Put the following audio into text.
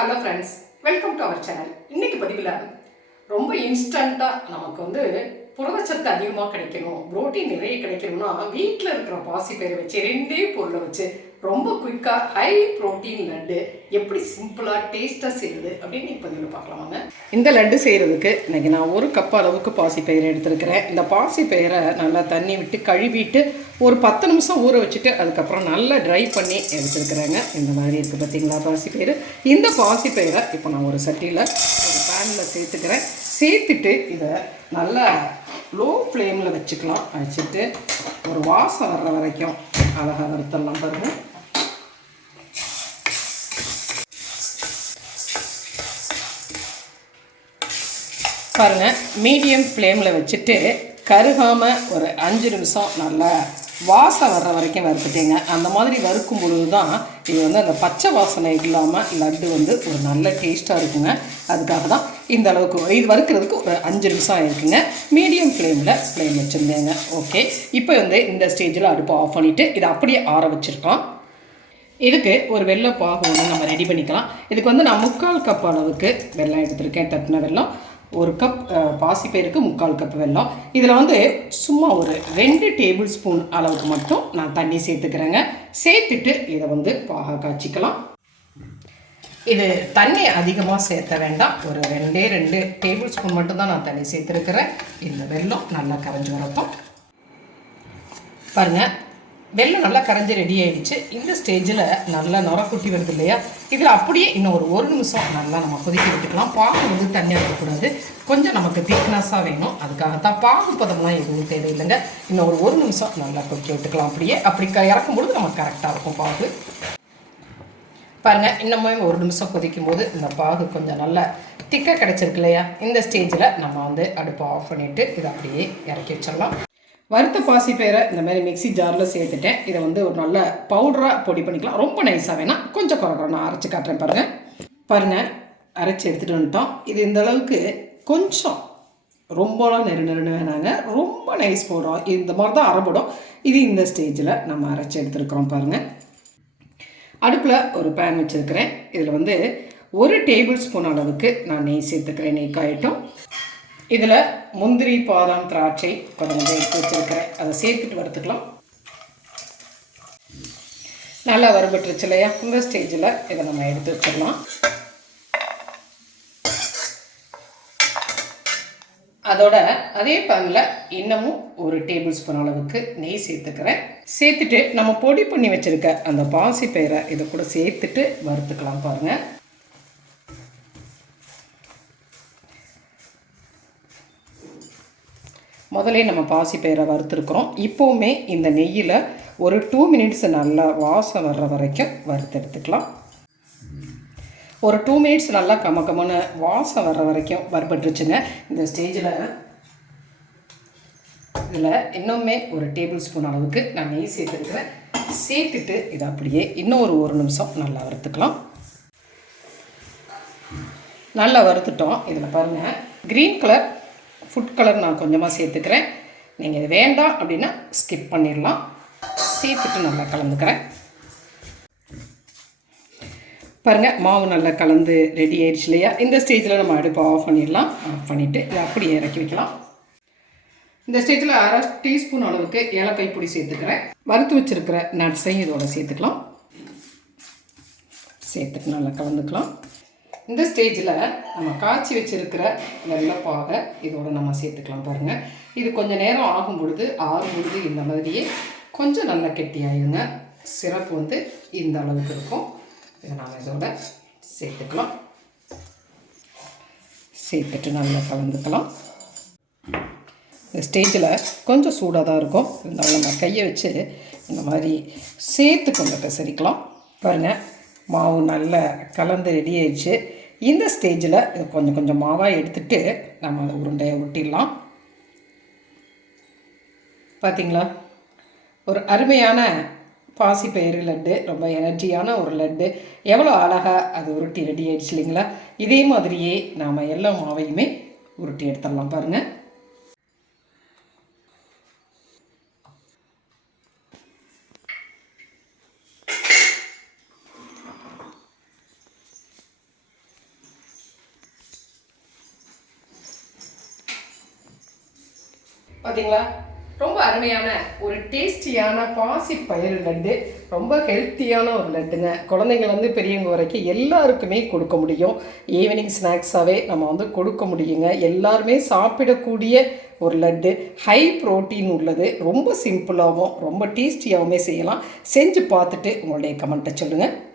Hello friends welcome to our channel இன்னைக்கு பதிவில் ரொம்ப இன்ஸ்டண்ட்டாக நமக்கு வந்து புரதச்சத்து அதிகமாக கிடைக்கணும் புரோட்டீன் நிறைய கிடைக்கணும்னா வீட்டில் இருக்கிற பாசிப்பயிரை வச்சு ரெண்டே பொருளை வச்சு ரொம்ப குயிக்காக ஹை புரோட்டீன் லட்டு எப்படி சிம்பிளாக டேஸ்ட்டாக செய்யுது அப்படின்னு இப்போ பதிவில் பார்க்கலாமாங்க இந்த லட்டு செய்கிறதுக்கு இன்றைக்கி நான் ஒரு கப் அளவுக்கு பாசிப்பயிரை எடுத்திருக்கிறேன். இந்த பாசிப்பயிரை நல்லா தண்ணி விட்டு கழுவிட்டு ஒரு பத்து நிமிஷம் ஊற வச்சுட்டு அதுக்கப்புறம் நல்லா ட்ரை பண்ணி எடுத்துருக்குறேங்க. இந்த மாதிரி இருக்குது பார்த்தீங்களா பாசிப்பயிறு இந்த பாசிப்பயிரை இப்போ நான் ஒரு சட்டியில் ஒரு பேனில் சேர்த்துக்கிறேன். சேர்த்துட்டு இதை நல்லா லோ ஃப்ளேமில் வச்சுக்கலாம். வச்சுட்டு ஒரு வாசம் வர்ற வரைக்கும் அழகாக வறுத்தெல்லாம் பாருங்கள் பாருங்க. மீடியம் ஃப்ளேமில் வச்சுட்டு கருகாமல் ஒரு அஞ்சு நிமிஷம் நல்லா வாசம் வர்ற வரைக்கும் வறுத்துட்டேங்க. அந்த மாதிரி வறுக்கும் பொழுது தான் இது வந்து அந்த பச்சை வாசனை இல்லாமல் லட்டு வந்து ஒரு நல்ல டேஸ்ட்டாக இருக்குங்க. அதுக்காக தான் இந்த அளவுக்கு இது வறுக்கிறதுக்கு ஒரு அஞ்சு நிமிஷம் ஆயிருக்குங்க. மீடியம் ஃப்ளேமில் ஃப்ளேம் வச்சுருந்தேங்க. ஓகே. இப்போ வந்து இந்த ஸ்டேஜில் அடுப்பை ஆஃப் பண்ணிவிட்டு இதை அப்படியே ஆற வச்சுருக்கோம். இதுக்கு ஒரு வெள்ளை பாகு ஒன்று நம்ம ரெடி பண்ணிக்கலாம். இதுக்கு வந்து நான் முக்கால் கப் அளவுக்கு வெள்ளம் எடுத்திருக்கேன். தட்டின வெள்ளம். ஒரு கப் பாசிப்பயிருக்கு முக்கால் கப் வெல்லம். இதில் வந்து சும்மா ஒரு ரெண்டு டேபிள் ஸ்பூன் அளவுக்கு மட்டும் நான் தண்ணி சேர்த்துக்கிறேங்க. சேர்த்துட்டு இதை வந்து பாக காய்ச்சிக்கலாம். இது தண்ணி அதிகமாக சேர்த்த வேண்டாம். ஒரு ரெண்டே ரெண்டு டேபிள் ஸ்பூன் மட்டும்தான் நான் தண்ணி சேர்த்துருக்கிறேன். இந்த வெல்லம் நல்லா கரைஞ்சி வரட்டும். பாருங்கள் வெள்ளம் நல்லா கரைஞ்சி ரெடி ஆயிடுச்சு. இந்த ஸ்டேஜில் நல்லா நுரக்குட்டி வருது இல்லையா? இதில் அப்படியே இன்னும் ஒரு ஒரு நிமிஷம் நல்லா நம்ம கொதிக்க விட்டுக்கலாம். பாகு வந்து தண்ணி இருக்கக்கூடாது கொஞ்சம் நமக்கு திக்னஸாக வேணும். அதுக்காகத்தான் பாகு பதம்லாம் எதுவும் தேவையில்லைங்க. இன்னும் ஒரு ஒரு நிமிஷம் நல்லா கொதிக்க விட்டுக்கலாம் அப்படியே. அப்படி க இறக்கும் பொழுது நமக்கு கரெக்டாக இருக்கும் பாகு. பாருங்கள் இன்னுமே ஒரு நிமிஷம் கொதிக்கும் போது இந்த பாகு கொஞ்சம் நல்லா திக்காக கிடச்சிருக்கு இல்லையா? இந்த ஸ்டேஜில் நம்ம வந்து அடுப்பை ஆஃப் பண்ணிவிட்டு இதை அப்படியே இறக்கி வச்சிடலாம். வறுத்த பாசி பயிரை இந்த மாதிரி மிக்ஸி ஜாரில் சேர்த்துட்டேன். இதை வந்து ஒரு நல்ல பவுடராக பொடி பண்ணிக்கலாம். ரொம்ப நைஸாக வேணாம். கொஞ்சம் குறை நான் அரைச்சி காட்டுறேன் பாருங்கள் பாருங்கள் அரைச்சி எடுத்துகிட்டு வந்துட்டோம். இது இந்த அளவுக்கு கொஞ்சம் ரொம்பலாம் நெரு நெருன்னு வேணாங்க. ரொம்ப நைஸ் போடுறோம் இந்த மாதிரி தான் அரைப்படும். இது இந்த ஸ்டேஜில் நம்ம அரைச்சி எடுத்துருக்குறோம் பாருங்கள் அடுப்பில் ஒரு பேன் வச்சுருக்கிறேன். இதில் வந்து ஒரு டேபிள் ஸ்பூன் அளவுக்கு நான் நெய் சேர்த்துக்கிறேன். நெய் இதில் முந்திரி பாதாம் திராட்சை கொஞ்சம் எடுத்து வச்சுருக்கிறேன். அதை சேர்த்துட்டு வறுத்துக்கலாம். நல்லா வறுபட்டுருச்சு இல்லையா? இந்த ஸ்டேஜில் இதை நம்ம எடுத்து வச்சிடலாம். அதோட அதே பேனில் இன்னமும் ஒரு டேபிள் ஸ்பூன் அளவுக்கு நெய் சேர்த்துக்கிறேன். சேர்த்துட்டு நம்ம பொடி பண்ணி வச்சுருக்க அந்த பாசி பயிரை இதை கூட சேர்த்துட்டு வறுத்துக்கலாம் பாருங்கள் முதலே நம்ம பாசி வறுத்துருக்குறோம். இப்போவுமே இந்த நெய்யில் ஒரு டூ மினிட்ஸ் நல்லா வாசம் வர்ற வரைக்கும் வறுத்து எடுத்துக்கலாம். ஒரு டூ மினிட்ஸ் நல்லா கம கமன்னு வாசம் வர்ற வரைக்கும் வறுபட்டுருச்சுங்க. இந்த ஸ்டேஜில் இதில் இன்னுமே ஒரு டேபிள் ஸ்பூன் அளவுக்கு நான் நெய் சேர்த்துருக்குறேன். சேர்த்துட்டு இதை அப்படியே இன்னும் ஒரு ஒரு நிமிஷம் நல்லா வறுத்துக்கலாம். நல்லா வறுத்துட்டோம். இதில் பாருங்கள் க்ரீன் கலர் ஃபுட் கலர் நான் கொஞ்சமாக சேர்த்துக்கிறேன். நீங்கள் இது வேண்டாம் அப்படின்னா ஸ்கிப் பண்ணிடலாம். சேர்த்துட்டு நல்லா கலந்துக்கிறேன். பாருங்கள் மாவு நல்லா கலந்து ரெடி ஆயிடுச்சு இல்லையா? இந்த ஸ்டேஜில் நம்ம அடுப்பை ஆஃப் பண்ணிடலாம். ஆஃப் பண்ணிவிட்டு இதை அப்படியே இறக்கி வைக்கலாம். இந்த ஸ்டேஜில் அரை டீஸ்பூன் அளவுக்கு ஏலக்காய் பொடி சேர்த்துக்கிறேன். வறுத்து வச்சுருக்கிற நட்ஸையும் இதோட சேர்த்துக்கலாம். சேர்த்துட்டு நல்லா கலந்துக்கலாம். இந்த ஸ்டேஜில் நம்ம காய்ச்சி வச்சுருக்கிற வெள்ளைப்பாகை இதோடு நம்ம சேர்த்துக்கலாம் பாருங்கள் இது கொஞ்சம் நேரம் ஆகும் பொழுது ஆறும் பொழுது இந்த மாதிரியே கொஞ்சம் நல்லா கெட்டியாயிருங்க. சிறப்பு வந்து இந்த அளவுக்கு இருக்கும். இதை நாம் இதோட சேர்த்துக்கலாம். சேர்த்துட்டு நல்லா கலந்துக்கலாம். இந்த ஸ்டேஜில் கொஞ்சம் சூடாக தான் இருக்கும். இருந்தாலும் நம்ம கையை வச்சு இந்த மாதிரி சேர்த்து கொஞ்சம் பெசரிக்கலாம். பாருங்கள் மாவு நல்லா கலந்து ரெடி ஆயிடுச்சு. இந்த ஸ்டேஜில் கொஞ்சம் கொஞ்சம் மாவாக எடுத்துகிட்டு நம்ம அதை உருண்டையை ஒட்டிடலாம் பார்த்திங்களா ஒரு அருமையான பாசிப்பயிறு லட்டு ரொம்ப எனர்ஜியான ஒரு லட்டு. எவ்வளோ அழகாக அது உருட்டி ரெடி ஆயிடுச்சு இல்லைங்களா? இதே மாதிரியே நாம் எல்லா மாவையுமே உருட்டி எடுத்துடலாம் பாருங்கள் பார்த்தீங்களா ரொம்ப அருமையான ஒரு டேஸ்டியான பாசி பயிர் லட்டு. ரொம்ப ஹெல்த்தியான ஒரு லட்டுங்க. குழந்தைங்கள்லேருந்து பெரியவங்க வரைக்கும் எல்லாருக்குமே கொடுக்க முடியும். ஈவினிங் ஸ்நாக்ஸாகவே நம்ம வந்து கொடுக்க முடியுங்க. எல்லாருமே சாப்பிடக்கூடிய ஒரு லட்டு. ஹை ப்ரோட்டீன் உள்ளது. ரொம்ப சிம்பிளாகவும் ரொம்ப டேஸ்டியாகவுமே செய்யலாம். செஞ்சு பார்த்துட்டு உங்களுடைய கமெண்ட்டை சொல்லுங்கள்